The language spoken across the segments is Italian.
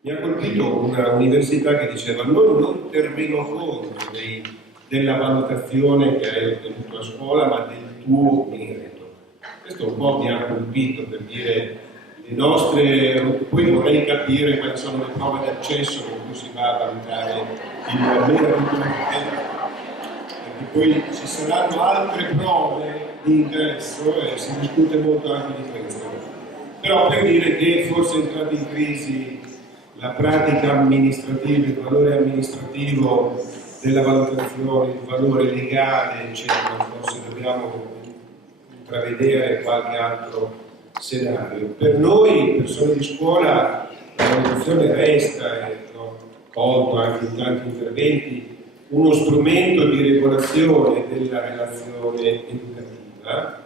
Mi ha colpito una università che diceva: noi non terremo conto della valutazione che hai ottenuto a scuola, ma del tuo merito. Questo un po' mi ha colpito, per dire le nostre. Poi vorrei capire quali sono le prove d'accesso con cui si va a valutare il merito, perché poi ci saranno altre prove di ingresso e si discute molto anche di questo. Però per dire che forse è entrata in crisi la pratica amministrativa, il valore amministrativo della valutazione, il valore legale, eccetera. Forse dobbiamo intravedere qualche altro scenario. Per noi, persone di scuola, la valutazione resta, e l'ho colto anche in tanti interventi, uno strumento di regolazione della relazione educativa,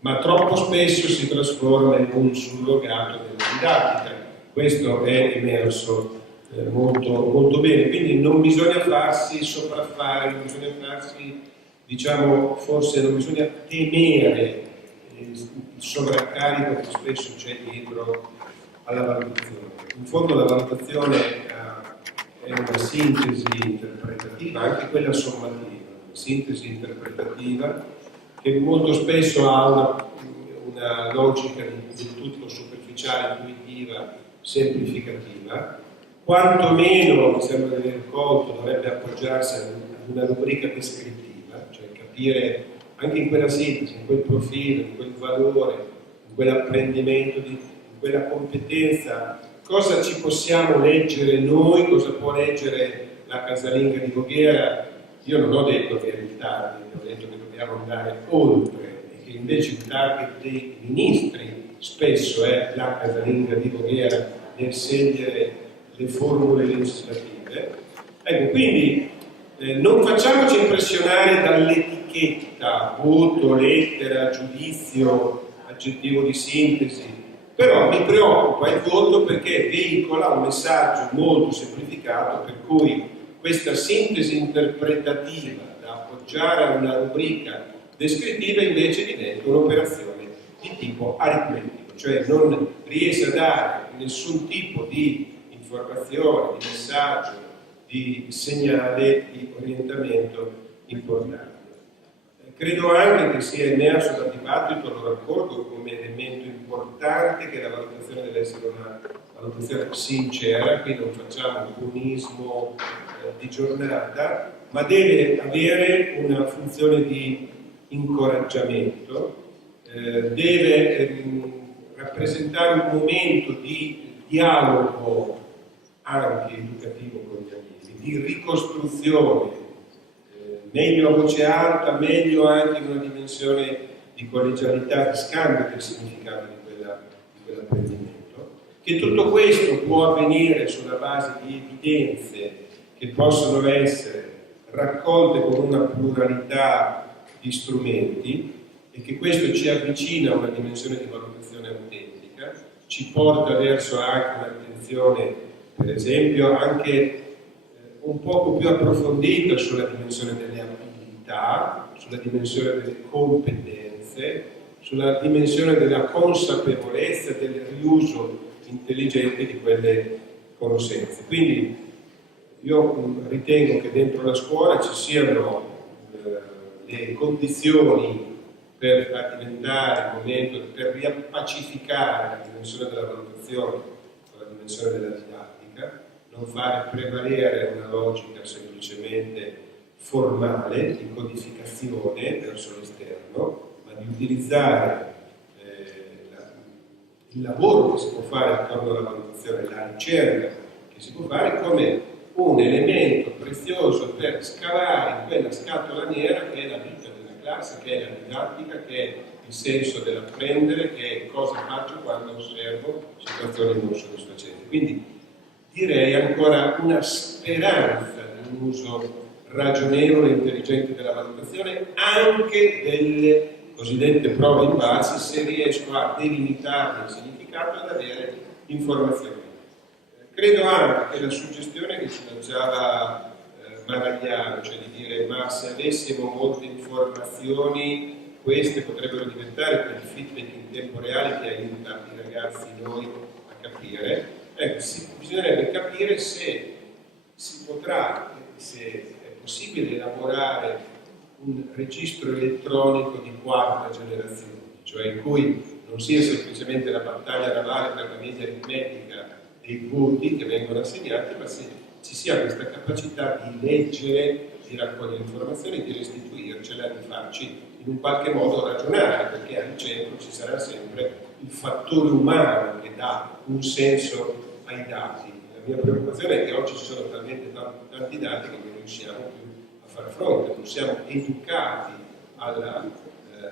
ma troppo spesso si trasforma in un surrogato della didattica. Questo è emerso molto, molto bene, quindi non bisogna farsi sopraffare, non bisogna farsi, diciamo, forse non bisogna temere il sovraccarico che spesso c'è dietro alla valutazione. In fondo la valutazione è una sintesi interpretativa, anche quella sommativa, una sintesi interpretativa che molto spesso ha una logica del tutto superficiale, intuitiva, semplificativa. Quantomeno, mi sembra di aver colto, dovrebbe appoggiarsi ad una rubrica descrittiva, cioè capire anche in quella sintesi, in quel profilo, in quel valore, in quell'apprendimento, in quella competenza, cosa ci possiamo leggere noi, cosa può leggere la casalinga di Voghera. Io non ho detto che è il target, ho detto che dobbiamo andare oltre, e che invece il target dei ministri spesso è la casalinga di Voghera nel scegliere le formule legislative. Ecco, quindi non facciamoci impressionare dall'etichetta, voto, lettera, giudizio, aggettivo di sintesi, però mi preoccupa il voto perché veicola un messaggio molto semplificato per cui questa sintesi interpretativa da appoggiare a una rubrica descrittiva invece diventa un'operazione di tipo aritmetico, cioè non riesce a dare nessun tipo di informazione, di messaggio, di segnale, di orientamento importante. Credo anche che sia emerso dal dibattito, lo raccolgo come elemento importante, che la valutazione deve essere una valutazione sincera, qui non facciamo buonismo di giornata, ma deve avere una funzione di incoraggiamento, deve rappresentare un momento di dialogo anche educativo con gli allievi, di ricostruzione, meglio a voce alta, meglio anche in una dimensione di collegialità, di scambio del significato di quell'apprendimento, che tutto questo può avvenire sulla base di evidenze che possono essere raccolte con una pluralità di strumenti e che questo ci avvicina a una dimensione di valutazione autentica, ci porta verso anche un'attenzione, per esempio, anche un poco più approfondita sulla dimensione delle abilità, sulla dimensione delle competenze, sulla dimensione della consapevolezza, del riuso intelligente di quelle conoscenze. Quindi io ritengo che dentro la scuola ci siano le condizioni per far diventare il momento, per riappacificare la dimensione della valutazione con la dimensione della didattica, non fare prevalere una logica semplicemente formale, di codificazione verso l'esterno, ma di utilizzare il lavoro che si può fare attorno alla valutazione, la ricerca che si può fare come un elemento prezioso per scavare in quella scatola nera che è la vita della classe, che è la didattica, che è il senso dell'apprendere, che è cosa faccio quando osservo situazioni non soddisfacenti. Quindi direi ancora una speranza di un uso ragionevole e intelligente della valutazione, anche delle cosiddette prove in base, se riesco a delimitarne il significato e ad avere informazioni. Credo anche che la suggestione che ci lanciava Maragliano, cioè di dire ma se avessimo molte informazioni queste potrebbero diventare quel feedback in tempo reale che aiuta i ragazzi noi a capire. Ecco, sì, bisognerebbe capire se si potrà, se è possibile elaborare un registro elettronico di quarta generazione, cioè in cui non sia semplicemente la battaglia navale per la media aritmetica dei voti che vengono assegnati, ma se ci sia questa capacità di leggere, di raccogliere informazioni, di restituircela, di farci in un qualche modo ragionare, perché al centro ci sarà sempre il fattore umano che dà un senso ai dati. La mia preoccupazione è che oggi ci sono talmente tanti dati che non riusciamo più a far fronte, non siamo educati alla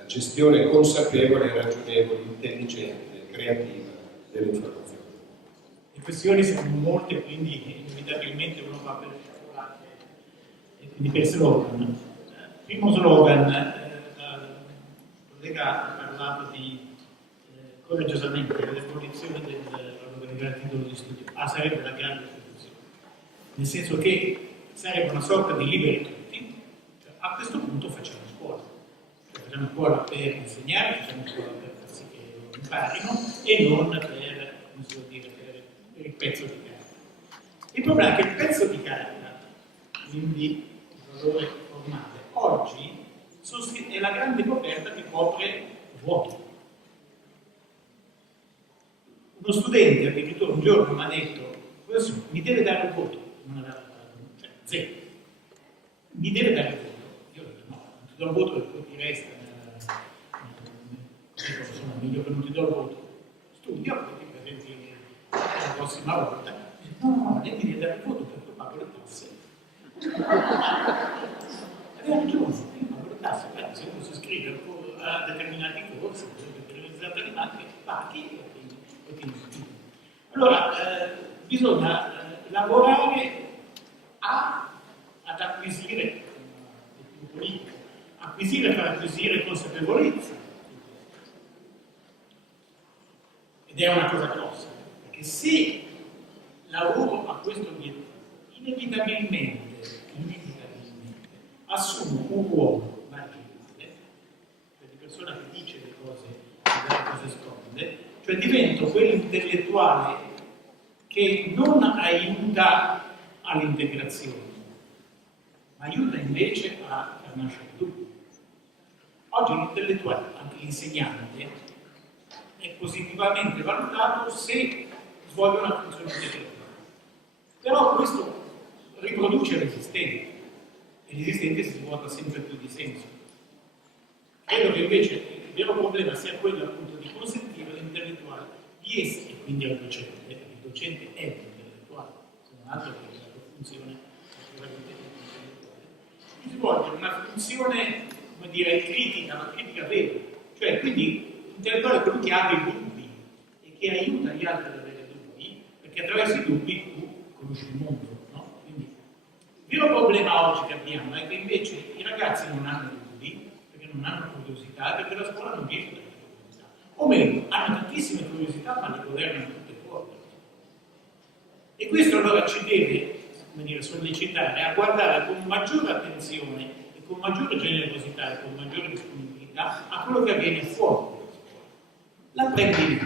gestione consapevole, ragionevole, intelligente, creativa delle informazioni. Le questioni sono molte, quindi inevitabilmente uno va per scivolate, e quindi per slogan. Primo slogan, il collega ha parlato di coraggiosamente dell'abolizione del titolo di studio. Sarebbe una grande soluzione, nel senso che sarebbe una sorta di liberi tutti. Cioè, a questo punto facciamo scuola. Cioè, facciamo scuola per insegnare, facciamo scuola per far sì che loro imparino e non per, come si può dire, per il pezzo di carta. Il problema è che il pezzo di carta, quindi il valore formale, oggi è la grande coperta che copre vuoti. Uno studente addirittura un giorno mi ha detto: professore, mi deve dare il voto, non aveva dato, cioè zero, mi deve dare il voto. Io ho detto no, non ti do il voto perché poi ti resta insomma, meglio che non ti do il voto, studia, poi ti presenti la prossima volta. No, lei mi deve dare il voto perché io pago le tasse. Aveva ragione, io pago le tasse, perché se uno si iscrive a determinati corsi, determinate rimarche, paghi. Allora, bisogna lavorare ad acquisire, acquisire per acquisire consapevolezza. Ed è una cosa grossa, perché se lavoro a questo obiettivo, inevitabilmente assumo un ruolo marginale, cioè di persona che dice le cose e delle cose stonde, cioè divento quell'intellettuale che non aiuta all'integrazione, ma aiuta invece a far nascere dubbi. Oggi l'intellettuale, anche l'insegnante, è positivamente valutato se svolge una funzione integrativa. Però questo riproduce l'esistente, e l'esistente si svuota sempre più di senso. Credo che invece il vero problema sia quello appunto di consentire all'intellettuale di essere, e quindi al docente, perché il docente è l'intellettuale, se non altro che la sua funzione è di svolgere una funzione, come dire, critica, ma critica vera, cioè quindi l'intellettuale è quello che ha dei dubbi e che aiuta gli altri ad avere dubbi, perché attraverso i dubbi tu conosci il mondo, no? Quindi il vero problema oggi che abbiamo è che invece i ragazzi non hanno dubbi, perché non hanno curiosità, perché la scuola non riesce a dare curiosità. O meglio, hanno tantissime curiosità, ma le governano tutte fuori. E questo allora ci deve, come dire, sollecitare a guardare con maggiore attenzione e con maggiore generosità e con maggiore disponibilità a quello che avviene fuori dalla scuola. L'apprendimento.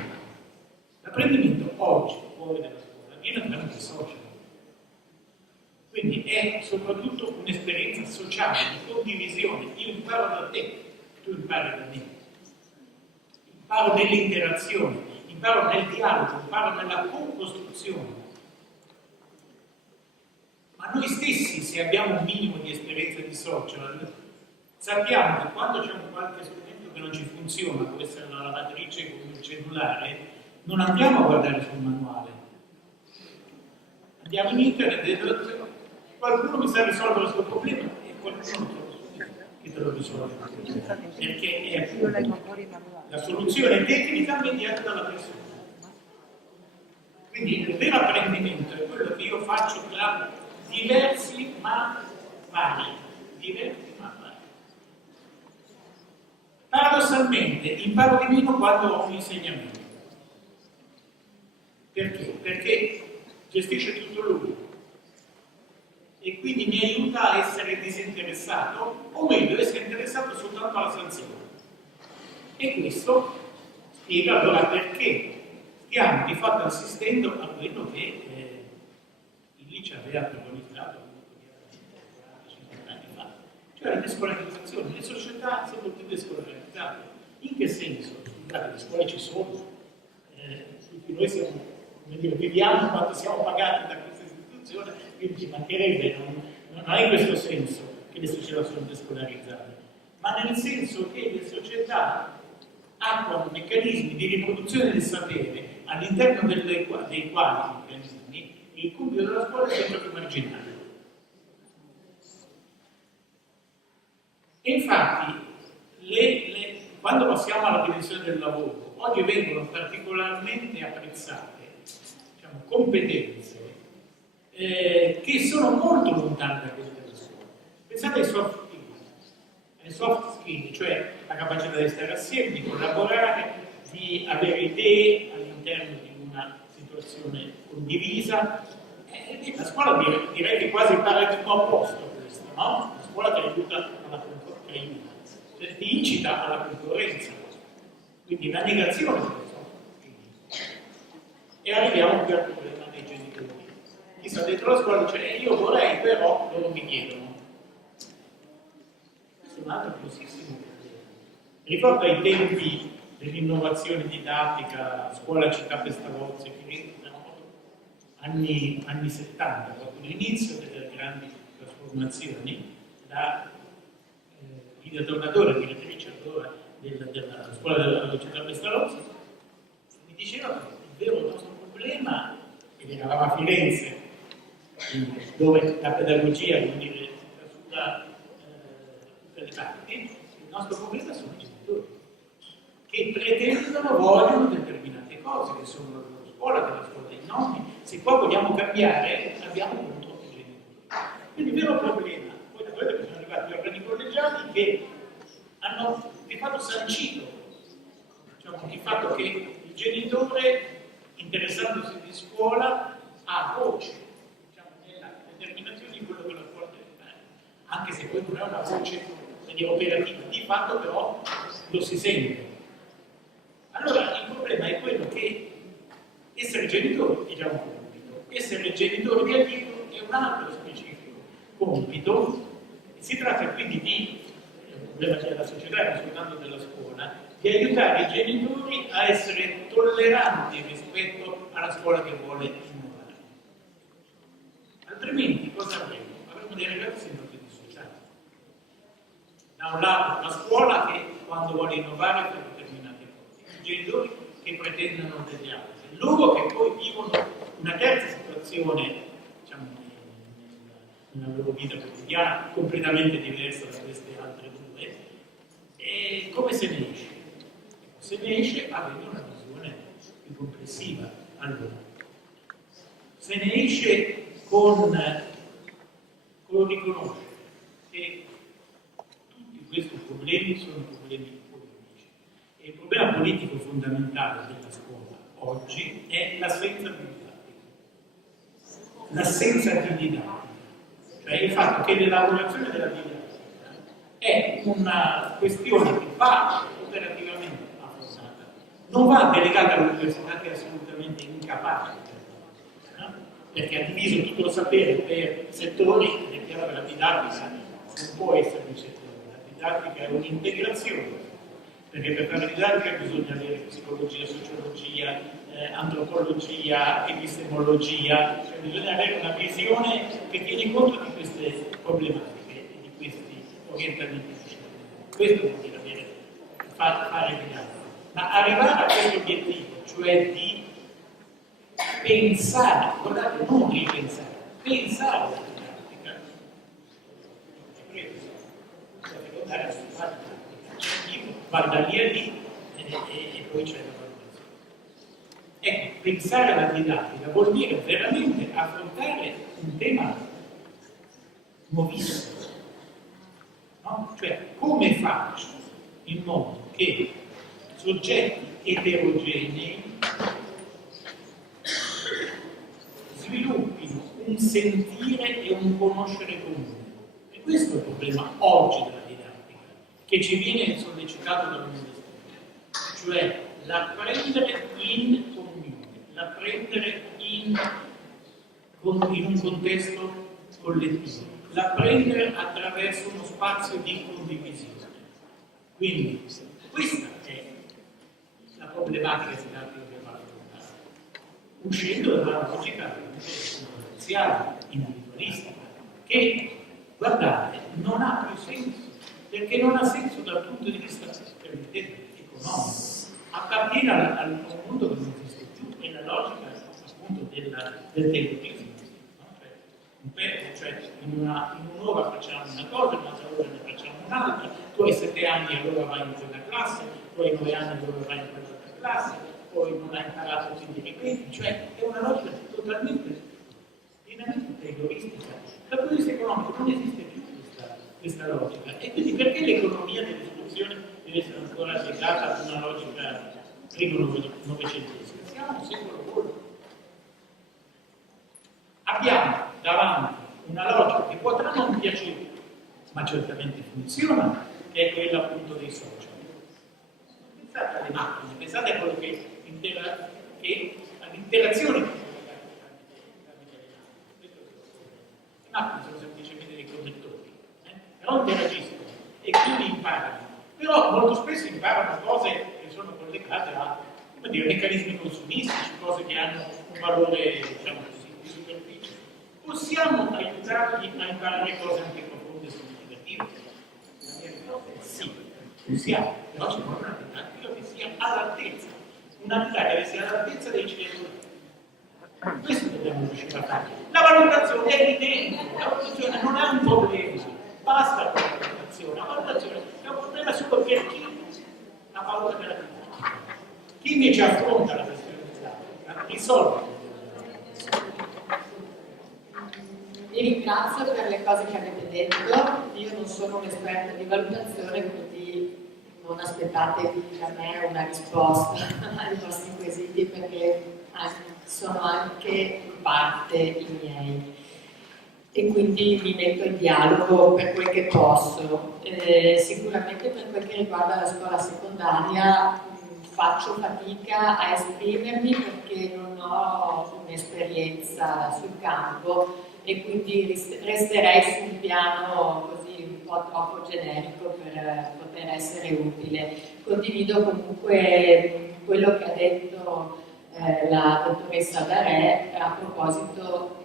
L'apprendimento oggi, fuori dalla scuola, avviene attraverso i social. Quindi è soprattutto un'esperienza sociale, di condivisione. Io imparo da te, tu impari da me. Imparo nell'interazione, imparo nel dialogo, imparo nella co-costruzione. Ma noi stessi, se abbiamo un minimo di esperienza di social, sappiamo che quando c'è un qualche strumento che non ci funziona, può essere la lavatrice con il cellulare, non andiamo a guardare sul manuale. Andiamo in internet e qualcuno mi sa risolvere il suo problema e qualcuno che te lo risolve. Perché è la soluzione tecnica mediata dalla persona. Quindi il vero apprendimento è quello che io faccio tra diversi ma vari. Paradossalmente imparo di meno quando ho un insegnamento. Perché? Perché gestisce tutto lui e quindi mi aiuta a essere disinteressato, o meglio, essere interessato soltanto alla sanzione. E questo spiega allora perché stiamo di fatto assistendo a quello che Licia aveva preconizzato 40-50 anni fa, cioè la descolarizzazione. Le società sono tutte descolarizzate. In che senso? Scusate, le scuole ci sono, tutti noi siamo, come dire, viviamo quanto siamo pagati da questa istituzione, quindi ci mancherebbe, non è in questo senso che le società sono descolarizzate, ma nel senso che le società attuano meccanismi di riproduzione del sapere all'interno dei quali il compito della scuola è sempre più marginale. E infatti, quando passiamo alla dimensione del lavoro, oggi vengono particolarmente apprezzate, diciamo, competenze che sono molto lontane da quelle della scuola. Pensate ai soft skills. Ai soft skills, cioè la capacità di stare assieme, di collaborare, di avere idee all'interno di una situazione condivisa. La scuola direi che quasi il paradigma opposto a questo, no? La scuola ti aiuta alla concorrenza, cioè ti incita alla concorrenza, quindi la negazione delle soft skills. E arriviamo qui al problema dei genitori. Chi sta dentro la scuola dice io vorrei, però loro mi chiedono. Questo è un altro grossissimo problema. Ricordo ai tempi dell'innovazione didattica, scuola città Pestalozzi, che erano anni 70, proprio l'inizio delle grandi trasformazioni, la Lidia Tornatore, direttrice allora della scuola della città Pestalozzi, mi diceva che il vero nostro problema, ed eravamo a Firenze, dove la pedagogia, vuol dire, da tutte le parti, il nostro problema sono i genitori, che pretendono, vogliono determinate cose, che sono la loro scuola, della scuola dei nonni. Se qua vogliamo cambiare, abbiamo un troppo genitori. Quindi il vero problema, poi da quello che sono arrivati gli organi collegiali che hanno di fatto sancito, diciamo, il fatto che il genitore, interessandosi di scuola, ha voce, diciamo, nella determinazione di quello che la scuola deve fare, anche se poi non è una voce operativa, di fatto però lo si sente. Allora il problema è quello che essere genitori è già un compito, essere genitori di allievo è un altro specifico compito. Si tratta quindi di, un problema della società, non soltanto della scuola, di aiutare i genitori a essere tolleranti rispetto alla scuola che vuole innovare. Altrimenti cosa avremo? Avremo dei ragazzi sempre più dissociati. Da un lato la scuola che quando vuole innovare fa determinate cose, i genitori che pretendono delle altre, loro che poi vivono una terza situazione, diciamo, nella loro vita quotidiana completamente diversa da queste altre due. E come se ne esce? Se ne esce avendo una visione più complessiva. Allora, se ne esce con riconoscere che tutti questi problemi sono problemi politici. E il problema politico fondamentale della scuola oggi è l'assenza di didattica. L'assenza di didattica. Cioè il fatto che l'elaborazione della didattica è una questione che va operativamente affrontata, non va delegata all'università che è assolutamente incapace, no? Perché ha diviso tutto il sapere per settori ed è chiaro che la didattica non può essere un settore, la didattica è un'integrazione, perché per fare didattica bisogna avere psicologia, sociologia, antropologia, epistemologia, cioè bisogna avere una visione che tiene conto di queste problematiche e di questi orientamenti disciplinari. Questo vuol dire fare didattica. Ma arrivare a questo obiettivo, cioè di pensare, guardate, non ripensare, pensare alla didattica, guarda lì e lì e poi c'è la valutazione. Ecco, pensare alla didattica vuol dire veramente affrontare un tema nuovissimo, no? Cioè come faccio in modo che soggetti eterogenei sviluppino un sentire e un conoscere comune. E questo è il problema oggi della didattica, che ci viene sollecitato dall'università, cioè l'apprendere in comunione, l'apprendere in in un contesto collettivo, l'apprendere attraverso uno spazio di condivisione. Quindi questa è la problematica che dobbiamo affrontare, uscendo dalla logica potenziale, individualistica, che, guardate, non ha più senso, perché non ha senso dal punto di vista economico, appartiene al mondo che non esiste più, è la logica appunto del temporismo. Cioè in un'ora facciamo una cosa, in un'altra ora ne facciamo un'altra, tu hai 7 anni allora vai in quella classe, tu hai 9 anni allora vai in quell'altra classe, poi non hai imparato quindi ripeti, cioè è una logica totalmente, pienamente egoistica. Dal punto di vista economico non esiste più questa logica, e quindi perché l'economia dell'istruzione deve essere ancora legata ad una logica primo-novecentesca? Siamo al secolo volto. Abbiamo davanti una logica che potrà non piacere, ma certamente funziona, che è quella appunto dei social. Pensate alle macchine, pensate a quello che all'interazione. Le macchine sono semplicemente dei connettori, però interagiscono e quindi imparano. Però molto spesso imparano cose che sono collegate a, come dire, meccanismi consumistici, cose che hanno un valore, diciamo così, di superficie. Possiamo aiutarli a imparare cose anche profonde e significative? La mia risposta è sì, possiamo, però ci vuole una didattica che sia all'altezza, una didattica che sia all'altezza dei genitori. Questo dobbiamo riuscire a fare. La valutazione è evidente, la valutazione non è un problema, basta con la valutazione è un problema solo per chi ha paura della vita. Chi invece affronta la questione dell'altro, risolve. Vi ringrazio per le cose che avete detto. Io non sono un'esperta di valutazione, quindi non aspettatevi da me una risposta ai vostri quesiti, perché sono anche in parte i miei. E quindi mi metto in dialogo per quel che posso. Sicuramente per quel che riguarda la scuola secondaria faccio fatica a esprimermi perché non ho un'esperienza sul campo e quindi resterei su un piano così un po' troppo generico per poter essere utile. Condivido comunque quello che ha detto la dottoressa Darè a proposito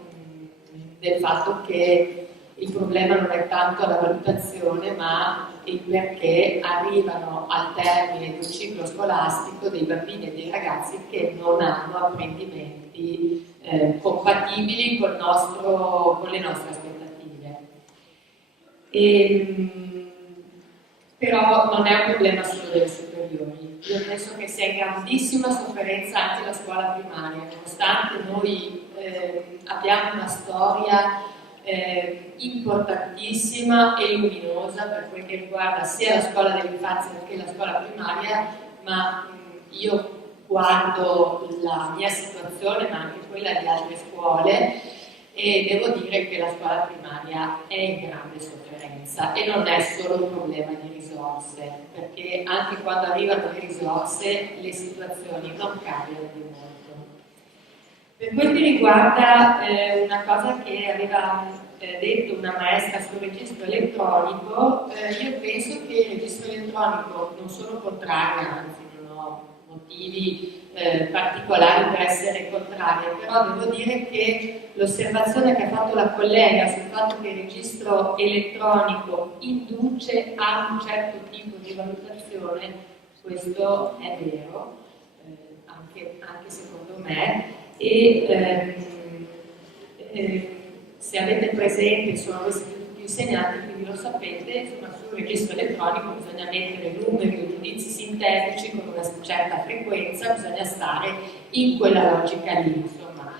del fatto che il problema non è tanto la valutazione, ma il perché arrivano al termine di un ciclo scolastico dei bambini e dei ragazzi che non hanno apprendimenti compatibili con le nostre aspettative. Però non è un problema solo delle superiori. Io penso che sia in grandissima sofferenza anche la scuola primaria, nonostante noi abbiamo una storia importantissima e luminosa per quel che riguarda sia la scuola dell'infanzia che la scuola primaria, ma io guardo la mia situazione, ma anche quella di altre scuole, e devo dire che la scuola primaria è in grande sofferenza e non è solo un problema di risorse, perché anche quando arrivano le risorse le situazioni non cambiano di molto. Per quel che riguarda una cosa che aveva detto una maestra sul registro elettronico, io penso che il registro elettronico, non sono contraria, anzi non ho motivi particolari per essere contraria, però devo dire che l'osservazione che ha fatto la collega sul fatto che il registro elettronico induce a un certo tipo di valutazione, questo è vero, anche secondo me, e se avete presente, sono questi tutti insegnanti, quindi lo sapete, insomma, sul registro elettronico bisogna mettere numeri o giudizi sintetici con una certa frequenza, bisogna stare in quella logica lì, insomma.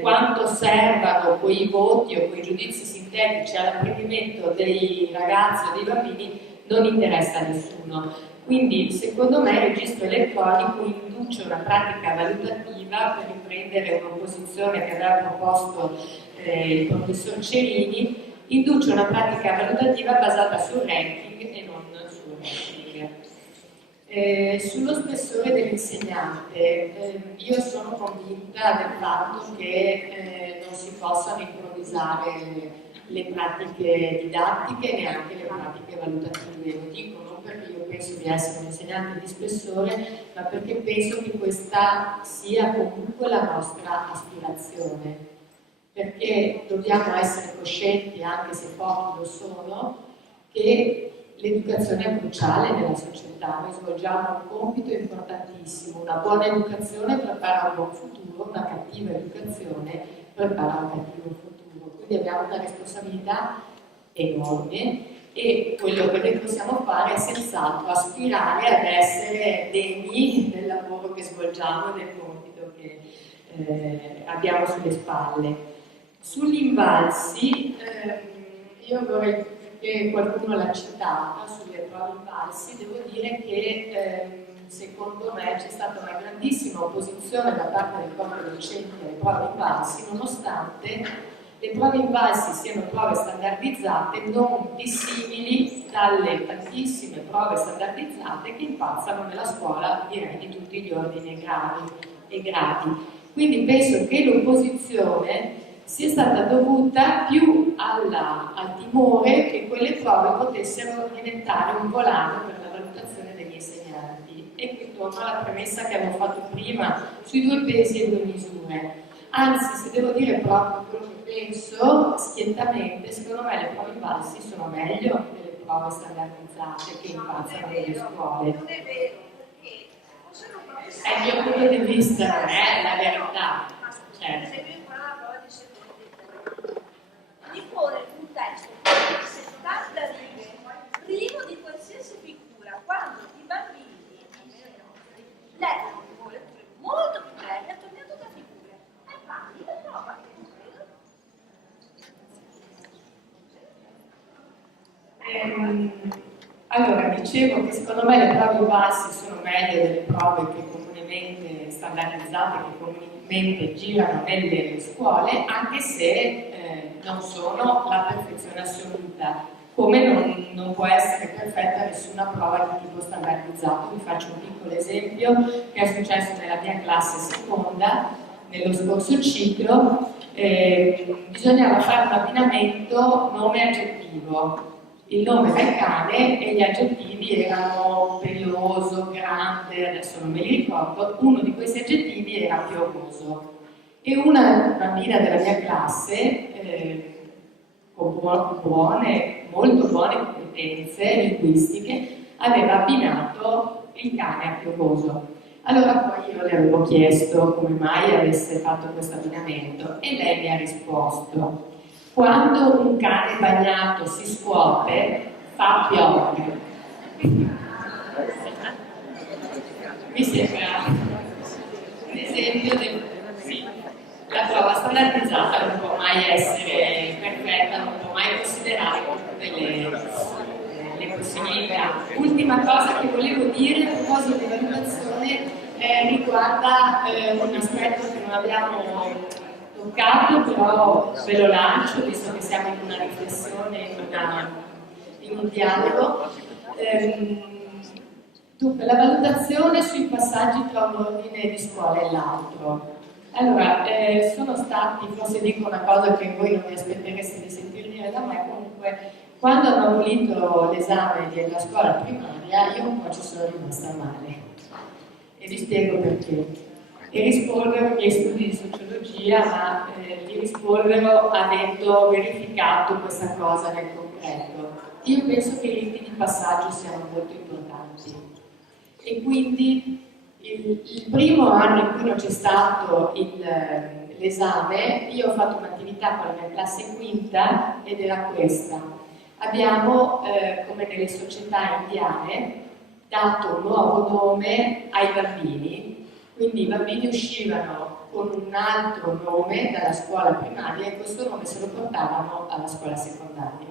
Quanto servano quei voti o quei giudizi sintetici all'apprendimento dei ragazzi o dei bambini non interessa a nessuno. Quindi secondo me il registro elettronico induce una pratica valutativa, per riprendere una posizione che aveva proposto il professor Cerini, induce una pratica valutativa basata sul ranking e non sul rating. Sullo spessore dell'insegnante, io sono convinta del fatto che non si possano improvvisare le pratiche didattiche e neanche le pratiche valutative. Lo dico non perché io penso di essere un insegnante di spessore, ma perché penso che questa sia comunque la nostra aspirazione, perché dobbiamo essere coscienti, anche se pochi lo sono, che l'educazione è cruciale nella società. Noi svolgiamo un compito importantissimo: una buona educazione prepara un buon futuro, una cattiva educazione prepara un cattivo futuro. Quindi abbiamo una responsabilità enorme e quello che noi possiamo fare è senz'altro aspirare ad essere degni del lavoro che svolgiamo e del compito che abbiamo sulle spalle. Sugli invalsi, io vorrei, perché qualcuno l'ha citata, sulle prove invalsi, devo dire che secondo me c'è stata una grandissima opposizione da parte del corpo docente alle prove invalsi, nonostante le prove invalsi siano prove standardizzate non dissimili dalle tantissime prove standardizzate che impazzano nella scuola, direi di tutti gli ordini e gradi. Quindi penso che l'opposizione sia stata dovuta più al timore che quelle prove potessero diventare un volano per la valutazione degli insegnanti. E qui torno alla premessa che avevo fatto prima sui 2 pesi e 2 misure. Anzi, se devo dire proprio quello che penso, schiettamente, secondo me le prove invalsi sono meglio delle prove standardizzate che impazzano nelle scuole. Non è vero, perché sono prove È il mio punto di vista, non è la verità. Certo. Se io imparo la prova di secondo di porre un testo di 70 righe privo di qualsiasi figura, quando i bambini, almeno i nostri, leggono letture molto più brevi, attorniato da figure. È facile, prova, non credo. Allora, dicevo che secondo me le prove invalsi sono meglio delle prove che comunemente standardizzate, che comunemente girano nelle scuole, anche se non sono la perfezione assoluta, come non può essere perfetta nessuna prova di tipo standardizzato. Vi faccio un piccolo esempio che è successo nella mia classe seconda, nello scorso ciclo. Bisognava fare un abbinamento nome-aggettivo. Il nome del cane e gli aggettivi erano peloso, grande, adesso non me li ricordo. Uno di questi aggettivi era piovoso. E una bambina della mia classe, con molto buone competenze linguistiche, aveva abbinato il cane a piovoso. Allora poi io le avevo chiesto come mai avesse fatto questo abbinamento e lei mi ha risposto: quando un cane bagnato si scuote, fa piovere. Mi sembra un esempio del... Sì, la prova standardizzata non può mai essere perfetta, non può mai considerare le possibilità. Ultima cosa che volevo dire a proposito di valutazione riguarda un aspetto che non abbiamo toccato, però ve lo lancio, visto che siamo in una riflessione, in un dialogo. Dunque, la valutazione sui passaggi tra un ordine di scuola e l'altro. Allora, sono stati, forse dico una cosa che voi non vi aspettereste di sentir dire da me, comunque, quando hanno abolito l'esame della scuola primaria, io un po' ci sono rimasta male. E vi spiego perché. E rispolvero i miei studi di sociologia, ma li rispolvero avendo verificato questa cosa nel concreto. Io penso che i riti di passaggio siano molto importanti e quindi il primo anno in cui non c'è stato l'esame, io ho fatto un'attività con la mia classe quinta ed era questa. Abbiamo, come nelle società indiane, dato un nuovo nome ai bambini. Quindi i bambini uscivano con un altro nome dalla scuola primaria e questo nome se lo portavano alla scuola secondaria.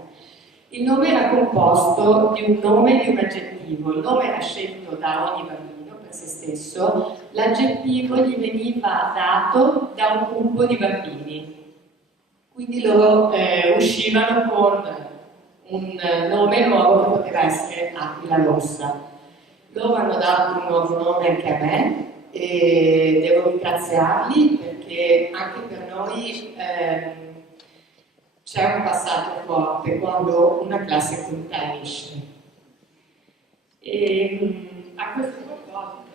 Il nome era composto di un nome e di un aggettivo. Il nome era scelto da ogni bambino per se stesso, l'aggettivo gli veniva dato da un gruppo di bambini. Quindi loro uscivano con un nome nuovo che poteva essere Aquila Rossa. Loro hanno dato un nuovo nome anche a me, e devo ringraziarli perché che anche per noi c'è un passaggio forte quando una classe comparisce. E a questo proposito